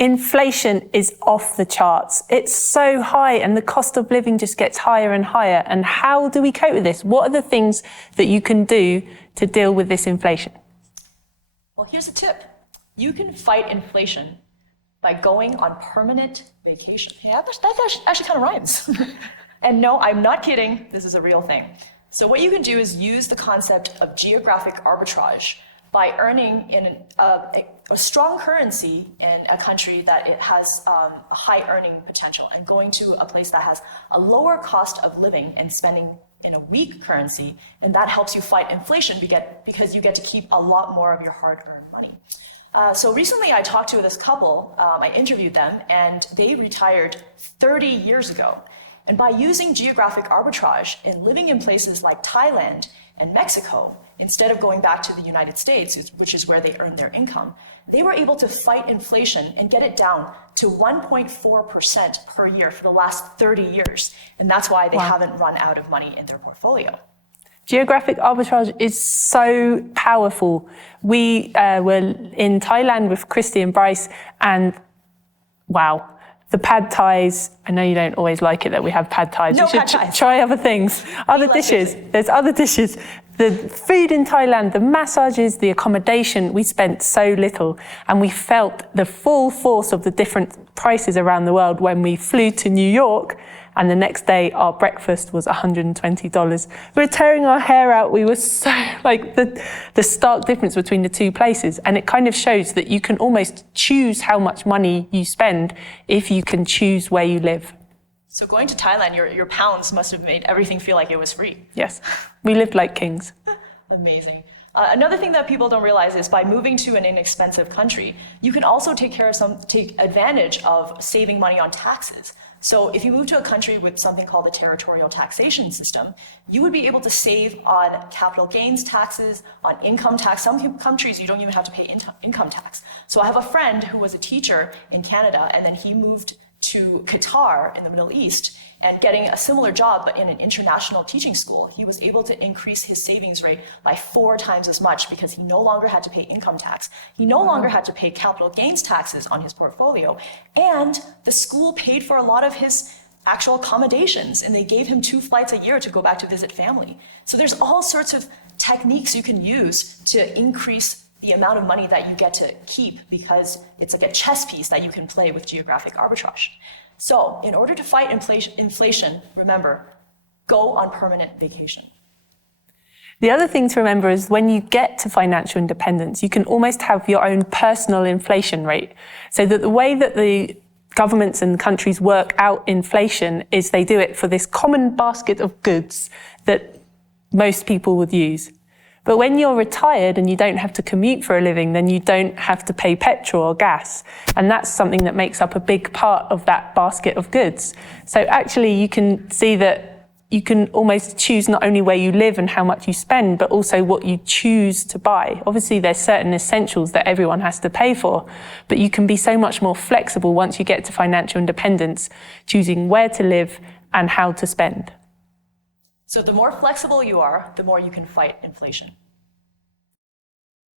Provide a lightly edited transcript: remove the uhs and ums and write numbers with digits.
Inflation is off the charts. It's so high and the cost of living just gets higher and higher. And how do we cope with this? What are the things that you can do to deal with this inflation? Well, here's a tip. You can fight inflation by going on permanent vacation. Yeah, that actually kind of rhymes. And no, I'm not kidding. This is a real thing. So what you can do is use the concept of geographic arbitrage by earning in a strong currency in a country that it has a high earning potential, and going to a place that has a lower cost of living and spending in a weak currency, and that helps you fight inflation because you get to keep a lot more of your hard-earned money. So recently I talked to this couple, I interviewed them, and they retired 30 years ago. And by using geographic arbitrage and living in places like Thailand and Mexico, instead of going back to the United States, which is where they earned their income, they were able to fight inflation and get it down to 1.4% per year for the last 30 years. And that's why they haven't run out of money in their portfolio. Geographic arbitrage is so powerful. We were in Thailand with Christy and Bryce, and wow, the pad thais. I know you don't always like it that we have pad thais. No you should pad thais. Try other things, other dishes. There's other dishes. The food in Thailand, the massages, the accommodation, we spent so little, and we felt the full force of the different prices around the world when we flew to New York. And the next day, our breakfast was $120. We were tearing our hair out. We were so, like, the stark difference between the two places. And it kind of shows that you can almost choose how much money you spend if you can choose where you live. So going to Thailand, your pounds must have made everything feel like it was free. Yes, we lived like kings. Amazing. Another thing that people don't realize is by moving to an inexpensive country, you can also take advantage of saving money on taxes. So if you move to a country with something called the territorial taxation system, you would be able to save on capital gains taxes, on income tax. Some countries you don't even have to pay income tax. So I have a friend who was a teacher in Canada, and then he moved to Qatar in the Middle East, and getting a similar job but in an international teaching school, he was able to increase his savings rate by 4 times as much because he no longer had to pay income tax. He no longer had to pay capital gains taxes on his portfolio. And the school paid for a lot of his actual accommodations, and they gave him 2 flights a year to go back to visit family. So there's all sorts of techniques you can use to increase the amount of money that you get to keep, because it's like a chess piece that you can play with geographic arbitrage. So in order to fight inflation, remember, go on permanent vacation. The other thing to remember is when you get to financial independence, you can almost have your own personal inflation rate. So that the way that the governments and countries work out inflation is they do it for this common basket of goods that most people would use. But when you're retired and you don't have to commute for a living, then you don't have to pay petrol or gas. And that's something that makes up a big part of that basket of goods. So actually you can see that you can almost choose not only where you live and how much you spend, but also what you choose to buy. Obviously there's certain essentials that everyone has to pay for, but you can be so much more flexible once you get to financial independence, choosing where to live and how to spend. So the more flexible you are, the more you can fight inflation.